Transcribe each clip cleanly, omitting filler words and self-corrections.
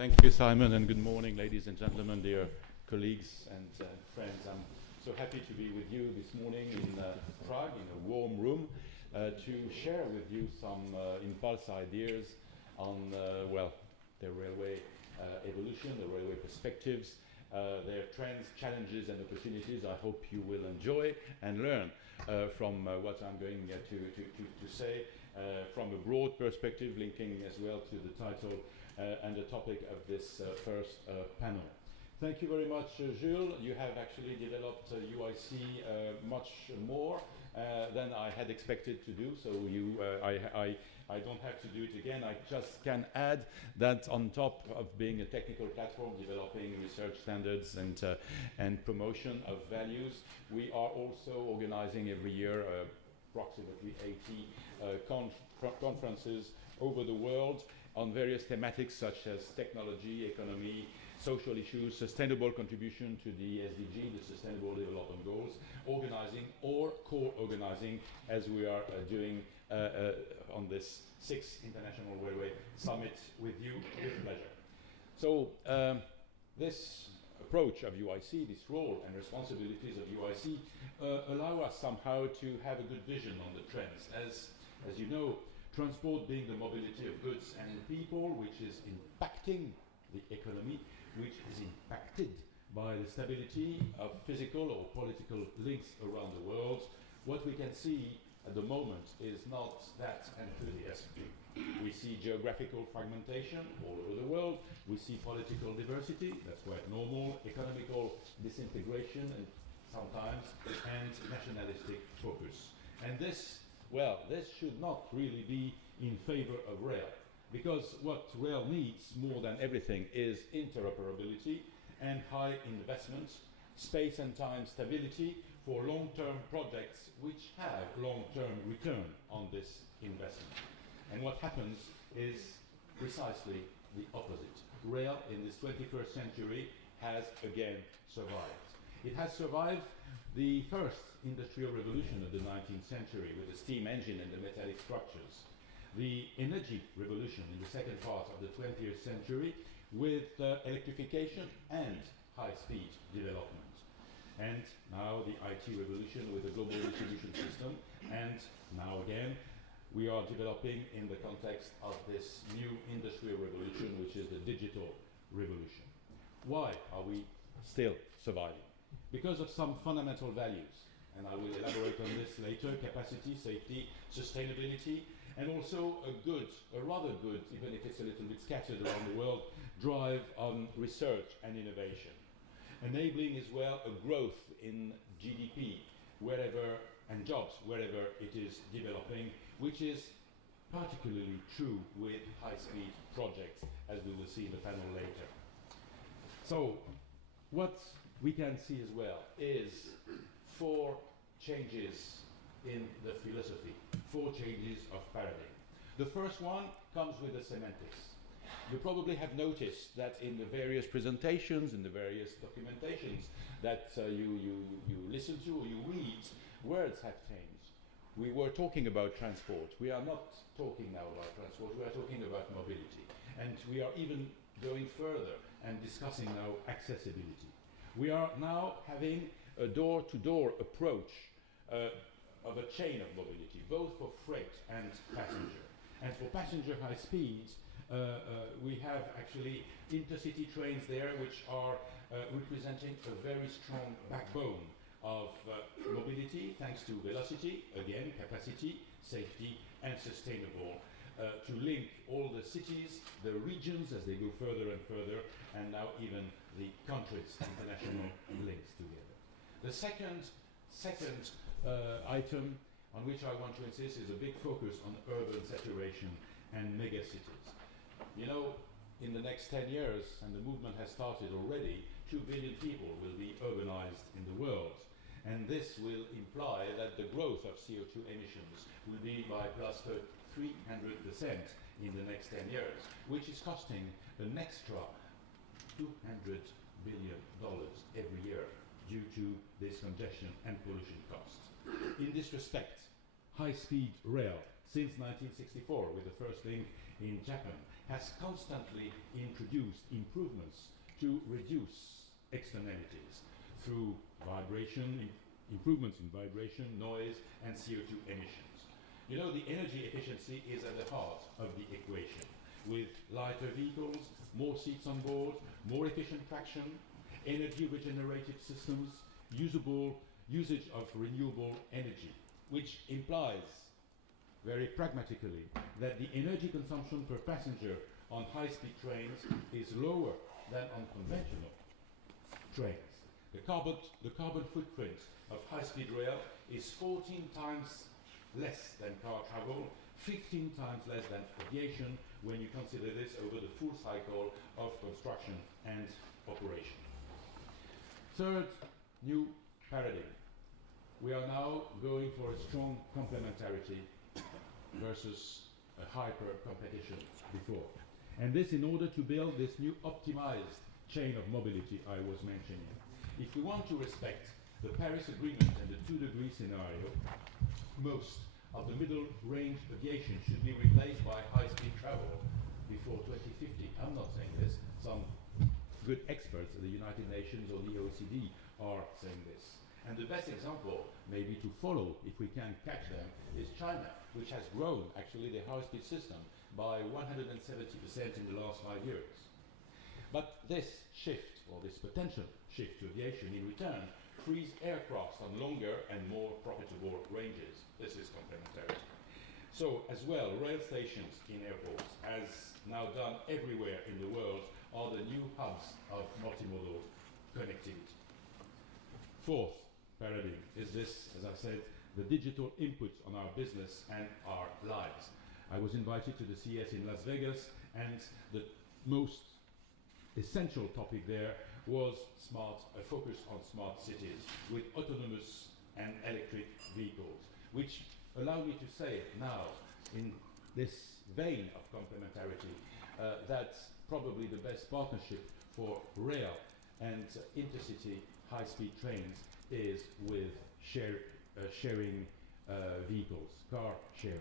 Thank you, Simon, and good morning, ladies and gentlemen, dear colleagues and friends. I'm so happy to be with you this morning in Prague, in a warm room, to share with you some impulse ideas on, the railway evolution, the railway perspectives, their trends, challenges, and opportunities. I hope you will enjoy and learn from what I'm going to say from a broad perspective, linking as well to the title and the topic of this first panel. Thank you very much, Jules. You have actually developed UIC much more than I had expected to do, so I don't have to do it again. I just can add that on top of being a technical platform developing research standards and promotion of values, we are also organizing every year approximately 80 conferences over the world on various thematics such as technology, economy, social issues, sustainable contribution to the SDG, the Sustainable Development Goals, organizing or co-organizing as we are doing on this 6th International Railway Summit with you with pleasure. So this approach of UIC, this role and responsibilities of UIC allow us somehow to have a good vision on the trends. As you know, transport being the mobility of goods and people, which is impacting the economy, which is impacted by the stability of physical or political links around the world. What we can see at the moment is not that enthusiastic. We see geographical fragmentation all over the world. We see political diversity, that's quite normal, economical disintegration and sometimes, and nationalistic focus. And this should not really be in favor of rail, because what rail needs more than everything is interoperability and high investments, space and time stability for long-term projects which have long-term return on this investment. And what happens is precisely the opposite. Rail in this 21st century has again survived. It has survived the first industrial revolution of the 19th century with the steam engine and the metallic structures, the energy revolution in the second part of the 20th century with electrification and high-speed development, and now the IT revolution with the global distribution system, and now again we are developing in the context of this new industrial revolution, which is the digital revolution. Why are we still surviving? Because of some fundamental values, and I will elaborate on this later: capacity, safety, sustainability, and also a rather good, even if it's a little bit scattered around the world, drive on research and innovation, enabling as well a growth in GDP wherever and jobs wherever it is developing, which is particularly true with high-speed projects, as we will see in the panel later. So what we can see as well is 4 changes in the philosophy, 4 changes of paradigm. The first one comes with the semantics. You probably have noticed that in the various presentations, in the various documentations that you listen to or you read, words have changed. We were talking about transport. We are not talking now about transport. We are talking about mobility. And we are even going further and discussing now accessibility. We are now having a door-to-door approach of a chain of mobility, both for freight and passenger. And for passenger high speeds, we have actually intercity trains there which are representing a very strong backbone of mobility, thanks to velocity, again, capacity, safety, and sustainable, to link all the cities, the regions as they go further and further, and now even the countries, international links together. The second item on which I want to insist is a big focus on urban saturation and megacities. You know, in the next 10 years, and the movement has started already, 2 billion people will be urbanized in the world. And this will imply that the growth of CO2 emissions will be by plus 300% in the next 10 years, which is costing an extra $200 billion every year due to this congestion and pollution costs. In this respect, high-speed rail since 1964 with the first link in Japan, has constantly introduced improvements to reduce externalities through improvements in vibration, noise, and CO2 emissions. You know, the energy efficiency is at the heart of the equation, with lighter vehicles, more seats on board, more efficient traction, energy regenerative systems, usage of renewable energy, which implies, very pragmatically, that the energy consumption per passenger on high-speed trains is lower than on conventional trains. The carbon footprint of high-speed rail is 14 times less than car travel, 15 times less than aviation when you consider this over the full cycle of construction and operation. Third new paradigm. We are now going for a strong complementarity versus a hyper competition before. And this in order to build this new optimized chain of mobility I was mentioning. If we want to respect the Paris Agreement and the 2-degree scenario, most of the middle range aviation should be replaced by high-speed travel before 2050. I'm not saying this. Some good experts at the United Nations or the OECD are saying this. And the best example, maybe to follow, if we can catch them, is China, which has grown, actually, the high-speed system by 170% in the last 5 years. But this shift, or this potential shift to aviation, in return, frees aircraft on longer and more profitable ranges. This is complementarity. So, as well, rail stations in airports, as now done everywhere in the world, are the new hubs of multimodal connectivity. Fourth paradigm is this, as I said, the digital input on our business and our lives. I was invited to the CES in Las Vegas, and the most essential topic there was a focus on smart cities with autonomous and electric vehicles, which allow me to say now, in this vein of complementarity, that probably the best partnership for rail and intercity high-speed trains is with sharing vehicles, car sharing.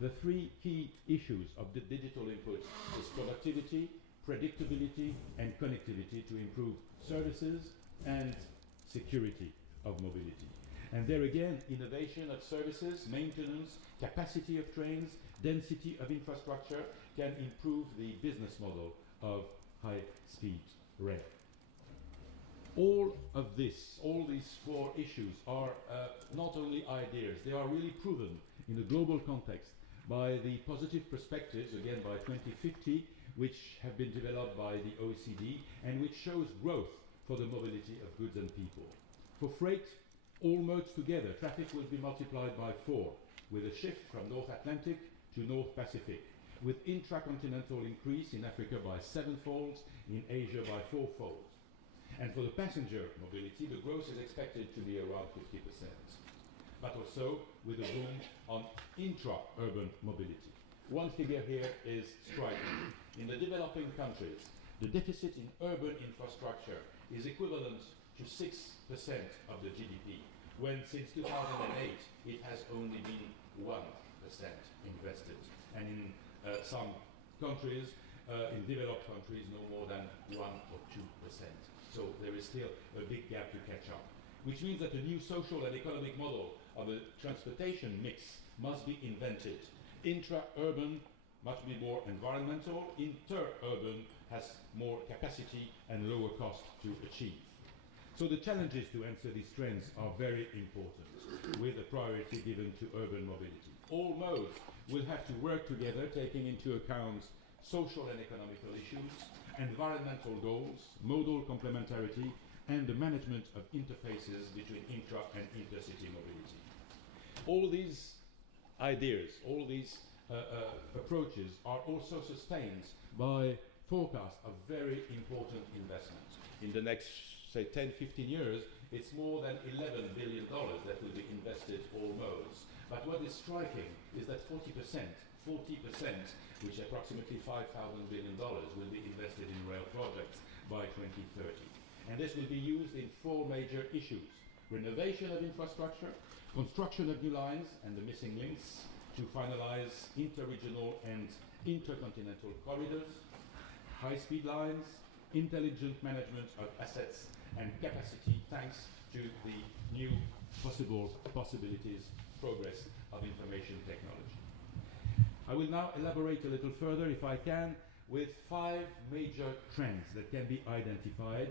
The three key issues of the digital input is productivity, predictability, and connectivity to improve services and security of mobility. And there again, innovation of services, maintenance, capacity of trains, density of infrastructure can improve the business model of high-speed rail. All of this, all these four issues are not only ideas, they are really proven in a global context by the positive perspectives, again by 2050, which have been developed by the OECD and which shows growth for the mobility of goods and people. For freight, all modes together, traffic will be multiplied by 4, with a shift from North Atlantic to North Pacific, with intracontinental increase in Africa by 7-fold, in Asia by 4-fold. And for the passenger mobility, the growth is expected to be around 50%, but also with a boom on intra-urban mobility. One figure here is striking. In the developing countries, the deficit in urban infrastructure is equivalent to 6% of the GDP, when since 2008 it has only been 1% invested. And in some countries, in developed countries, no more than 1 or 2%. So there is still a big gap to catch up, which means that a new social and economic model of a transportation mix must be invented. Intra-urban must be more environmental, inter-urban has more capacity and lower cost to achieve. So the challenges to answer these trends are very important, with a priority given to urban mobility. All modes will have to work together, taking into account social and economical issues, environmental goals, modal complementarity, and the management of interfaces between intra and intercity mobility. All these ideas, all these approaches are also sustained by forecasts of very important investment. In the next, say, 10-15 years, it's more than $11 billion that will be invested all modes. But what is striking is that 40%, which is approximately $5,000 billion, will be invested in rail projects by 2030. And this will be used in 4 major issues: renovation of infrastructure, construction of new lines and the missing links, to finalize interregional and intercontinental corridors, high-speed lines, intelligent management of assets and capacity thanks to the new possibilities, progress of information technology. I will now elaborate a little further, if I can, with 5 major trends that can be identified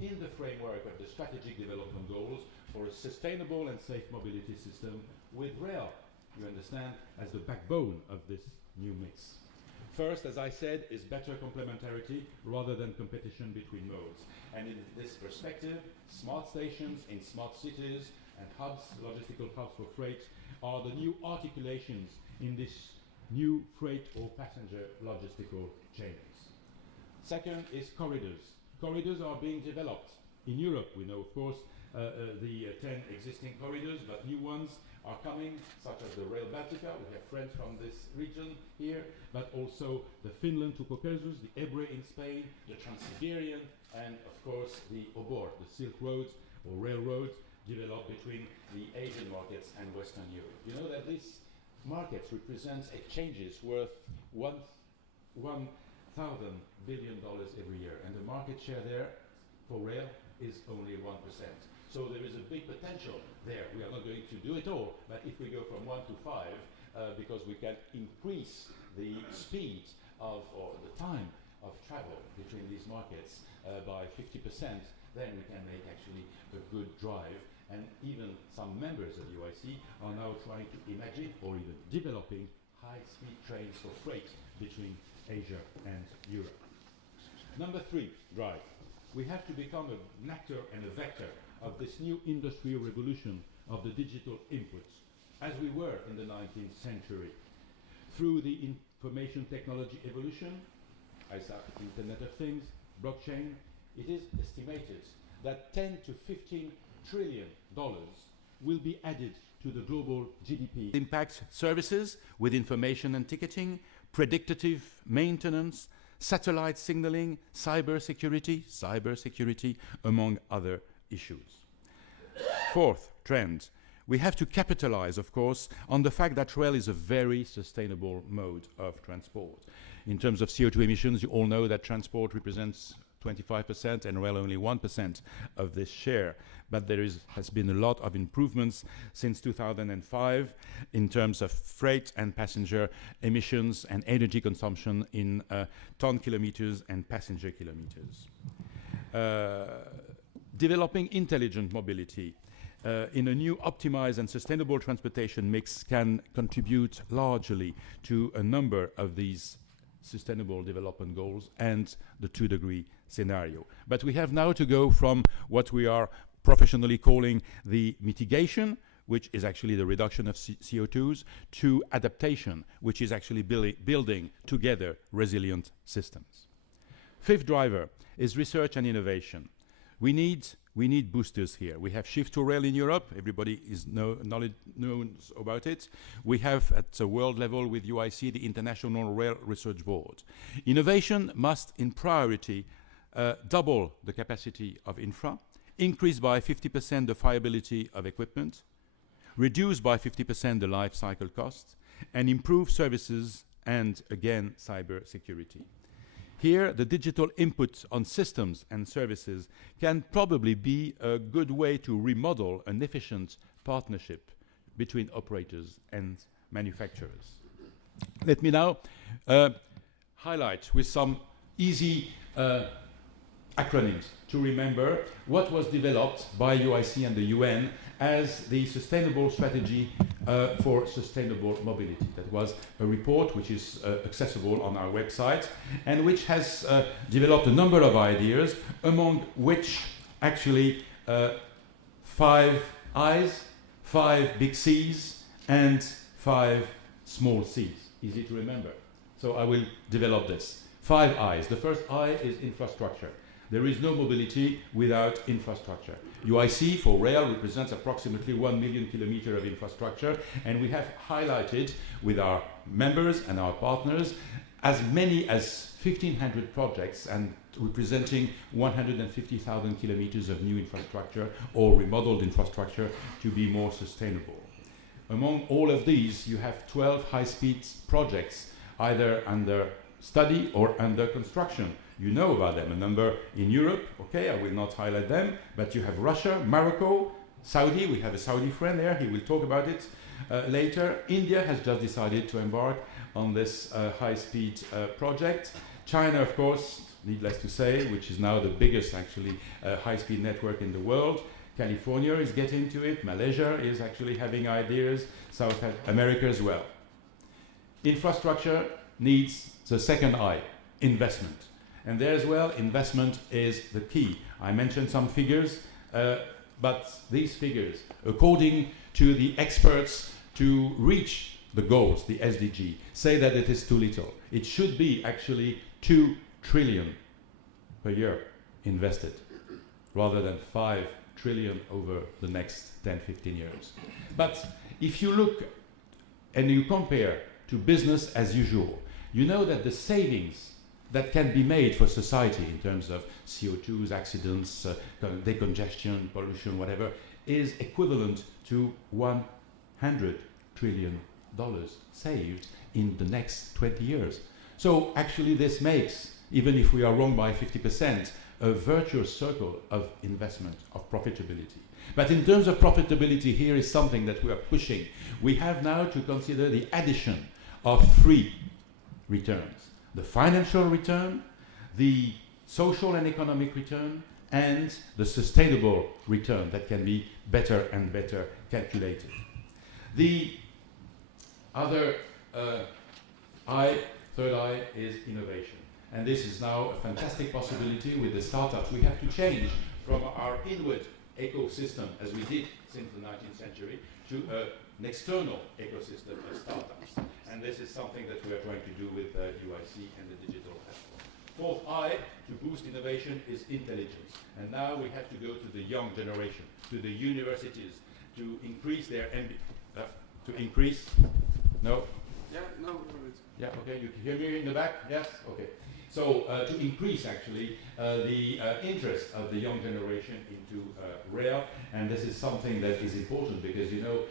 in the framework of the strategic development goals for a sustainable and safe mobility system with rail, you understand, as the backbone of this new mix. First, as I said, is better complementarity rather than competition between modes. And in this perspective, smart stations in smart cities and hubs, logistical hubs for freight, are the new articulations in this new freight or passenger logistical chains. Second is corridors. Corridors are being developed. In Europe, we know, of course, the 10 existing corridors, but new ones are coming, such as the Rail Baltica. We have friends from this region here, but also the Finland to Caucasus, the Ebre in Spain, the Trans-Siberian, and of course the Obor, the Silk Roads or railroads developed between the Asian markets and Western Europe. You know that these markets represent exchanges worth $1,000 billion every year, and the market share there for rail is only 1%. So there is a big potential there. We are not going to do it all, but if we go from 1 to 5, because we can increase the speed of, or the time of travel between these markets by 50%, then we can make actually a good drive. And even some members of UIC are now trying to imagine or even developing high-speed trains for freight between Asia and Europe. Number 3, drive. We have to become an actor and a vector of this new industrial revolution of the digital inputs, as we were in the 19th century. Through the information technology evolution, Internet of Things, blockchain, it is estimated that 10 to 15 trillion dollars will be added to the global GDP. Impact services with information and ticketing, predictive maintenance, satellite signaling, cybersecurity, among other issues. Fourth trend, we have to capitalize, of course, on the fact that rail is a very sustainable mode of transport. In terms of CO2 emissions, you all know that transport represents 25% and rail only 1% of this share. But there has been a lot of improvements since 2005 in terms of freight and passenger emissions and energy consumption in ton kilometers and passenger kilometers. Developing intelligent mobility in a new optimized and sustainable transportation mix can contribute largely to a number of these sustainable development goals and the 2-degree scenario. But we have now to go from what we are professionally calling the mitigation, which is actually the reduction of CO2s, to adaptation, which is actually building together resilient systems. Fifth driver is research and innovation. We need boosters here. We have Shift to Rail in Europe. Everybody knows about it. We have at the world level with UIC the International Rail Research Board. Innovation must, in priority, double the capacity of infra, increase by 50% the viability of equipment, reduce by 50% the life cycle costs, and improve services and, again, cyber security. Here, the digital input on systems and services can probably be a good way to remodel an efficient partnership between operators and manufacturers. Let me now highlight with some easy acronyms to remember what was developed by UIC and the UN as the Sustainable Strategy for Sustainable Mobility. That was a report which is accessible on our website and which has developed a number of ideas, among which actually 5 I's, 5 big C's, and 5 small C's. Easy to remember. So I will develop this. 5 I's. The first I is infrastructure. There is no mobility without infrastructure. UIC for rail represents approximately 1 million kilometers of infrastructure, and we have highlighted with our members and our partners as many as 1,500 projects and representing 150,000 kilometers of new infrastructure or remodeled infrastructure to be more sustainable. Among all of these, you have 12 high-speed projects, either under study or under construction. You know about them, a number in Europe, okay, I will not highlight them, but you have Russia, Morocco, Saudi, we have a Saudi friend there, he will talk about it later. India has just decided to embark on this high-speed project. China, of course, needless to say, which is now the biggest actually high-speed network in the world. California is getting into it, Malaysia is actually having ideas, South America as well. Infrastructure needs the second I, investment. And there as well, investment is the key. I mentioned some figures, but these figures, according to the experts to reach the goals, the SDG, say that it is too little. It should be actually 2 trillion per year invested, rather than 5 trillion over the next 10, 15 years. But if you look and you compare to business as usual, you know that the savings that can be made for society in terms of CO2s, accidents, decongestion, pollution, whatever, is equivalent to $100 trillion saved in the next 20 years. So actually this makes, even if we are wrong by 50%, a virtuous circle of investment, of profitability. But in terms of profitability, here is something that we are pushing. We have now to consider the addition of 3 returns: the financial return, the social and economic return, and the sustainable return that can be better and better calculated. The other third I is innovation. And this is now a fantastic possibility with the startups. We have to change from our inward ecosystem, as we did since the 19th century, to an external ecosystem of startups. And this is something that we are trying to do with UIC and the digital platform. Fourth I, to boost innovation, is intelligence. And now we have to go to the young generation, to the universities, to increase their no? Yeah, no. Yeah, okay, you can hear me in the back? Yes? Okay. So to increase actually the interest of the young generation into rail, and this is something that is important because you know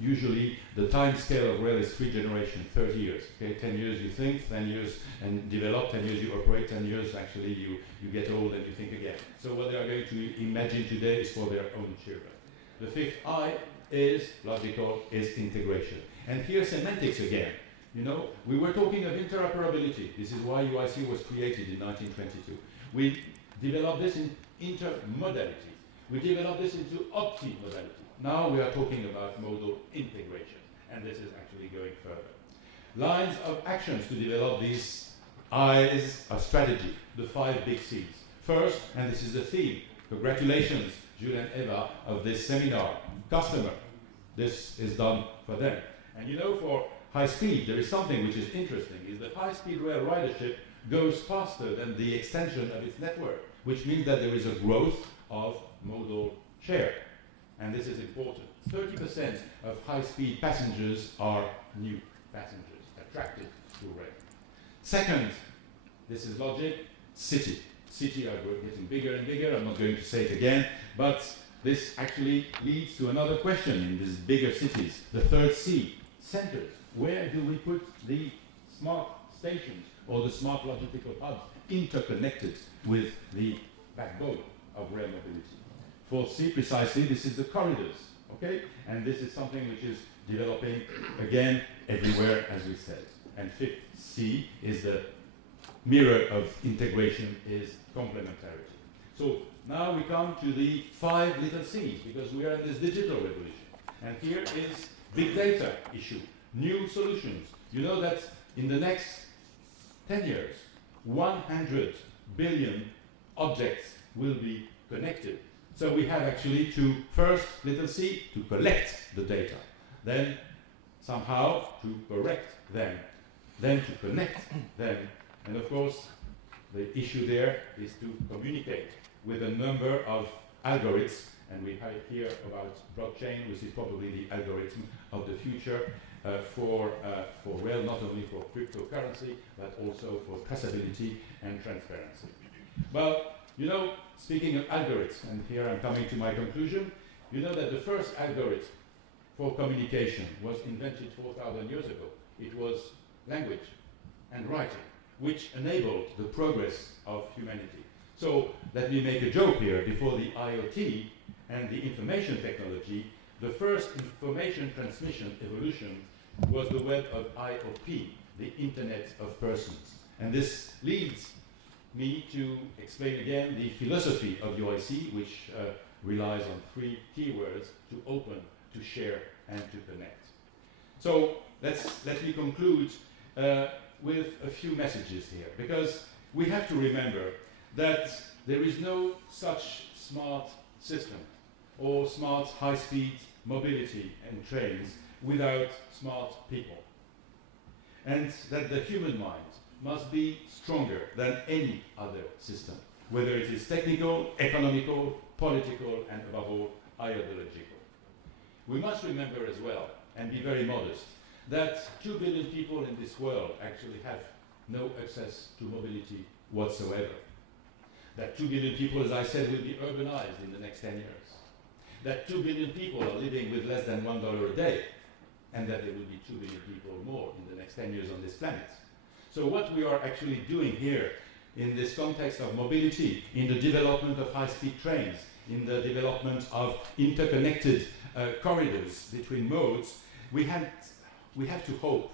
usually the time scale of rail is 3 generations, 30 years. Okay, 10 years you think, 10 years and develop, 10 years you operate, 10 years actually you get old and you think again. So what they are going to imagine today is for their own children. The fifth I is logical, is integration. And here semantics again. You know, we were talking of interoperability. This is why UIC was created in 1922. We developed this in intermodality. We developed this into optimodality. Now we are talking about modal integration, and this is actually going further. Lines of actions to develop these I's of strategy, the 5 big C's. First, and this is the theme, congratulations, Jules and Eva, of this seminar, customer. This is done for them. And you know, for high speed, there is something which is interesting, is that high-speed rail ridership goes faster than the extension of its network, which means that there is a growth of modal share. And this is important. 30% of high-speed passengers are new passengers, attracted to rail. Second, this is logic, city. City are getting bigger and bigger, I'm not going to say it again, but this actually leads to another question in these bigger cities. The third C, centers. Where do we put the smart stations or the smart logistical hubs interconnected with the backbone of rail mobility? For C, precisely, this is the corridors, okay? And this is something which is developing, again, everywhere, as we said. And fifth, C, is the mirror of integration, is complementarity. So now we come to the 5 little C's, because we are in this digital revolution. And here is big data issue. New solutions. You know that in the next 10 years, 100 billion objects will be connected. So we have actually to, first, little c, to collect the data, then somehow to correct them, then to connect them, and of course, the issue there is to communicate with a number of algorithms, and we hear about blockchain, which is probably the algorithm of the future for rail, not only for cryptocurrency, but also for traceability and transparency. Well, you know, speaking of algorithms, and here I'm coming to my conclusion, you know that the first algorithm for communication was invented 4,000 years ago. It was language and writing, which enabled the progress of humanity. So let me make a joke here. Before the IoT and the information technology, the first information transmission evolution was the web of IOP, the Internet of Persons. And this leads me to explain again the philosophy of UIC, which relies on three keywords: to open, to share, and to connect. So let me conclude with a few messages here, because we have to remember that there is no such smart system or smart high-speed mobility and trains without smart people. And that the human mind must be stronger than any other system, whether it is technical, economical, political, and above all, ideological. We must remember as well, and be very modest, that 2 billion people in this world actually have no access to mobility whatsoever. That 2 billion people, as I said, will be urbanized in the next 10 years. That 2 billion people are living with less than $1 a day, and that there will be 2 billion people more in the next 10 years on this planet. So what we are actually doing here in this context of mobility, in the development of high-speed trains, in the development of interconnected corridors between modes, we have to hope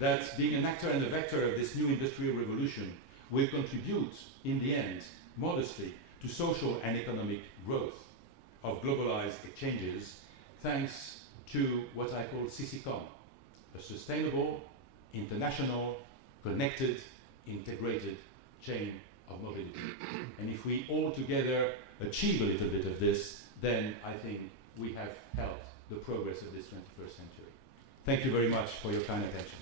that being an actor and a vector of this new industrial revolution will contribute, in the end, modestly, to social and economic growth of globalized exchanges, thanks to what I call CCCOM, a sustainable, international, connected, integrated chain of mobility. And if we all together achieve a little bit of this, then I think we have helped the progress of this 21st century. Thank you very much for your kind attention.